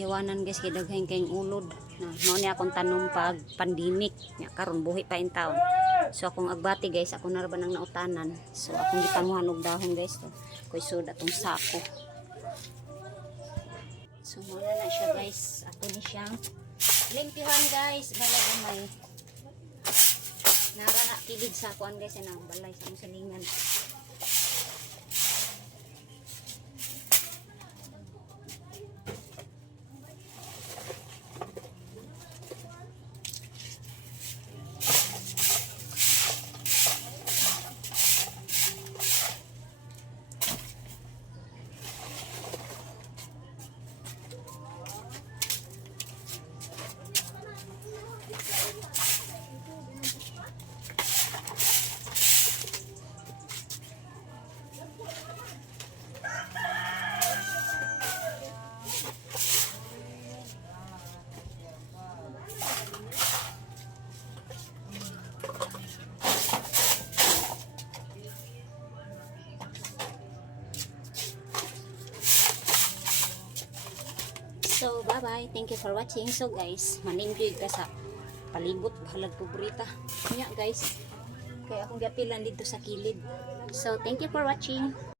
Iwanan guys kay daghan kayong ulod. Mao ni akong tanom pag pandemic. Nya karon buhi pa in taon. So akong agbati guys, ako na ra ba nang naotanan. So akong gitanguhan og dahon guys to. Koy sud atong sako. So muna na siya guys. Ato ni siyang limpihan guys. Bala may nara na kilig sa kuan guys na balay sa among salingan. So, bye-bye. Thank you for watching. So, guys, manimjoy ka sa palibot. Bahalag pobrita. Kaya, guys, kaya akong gapilan dito sa kilid. So, thank you for watching.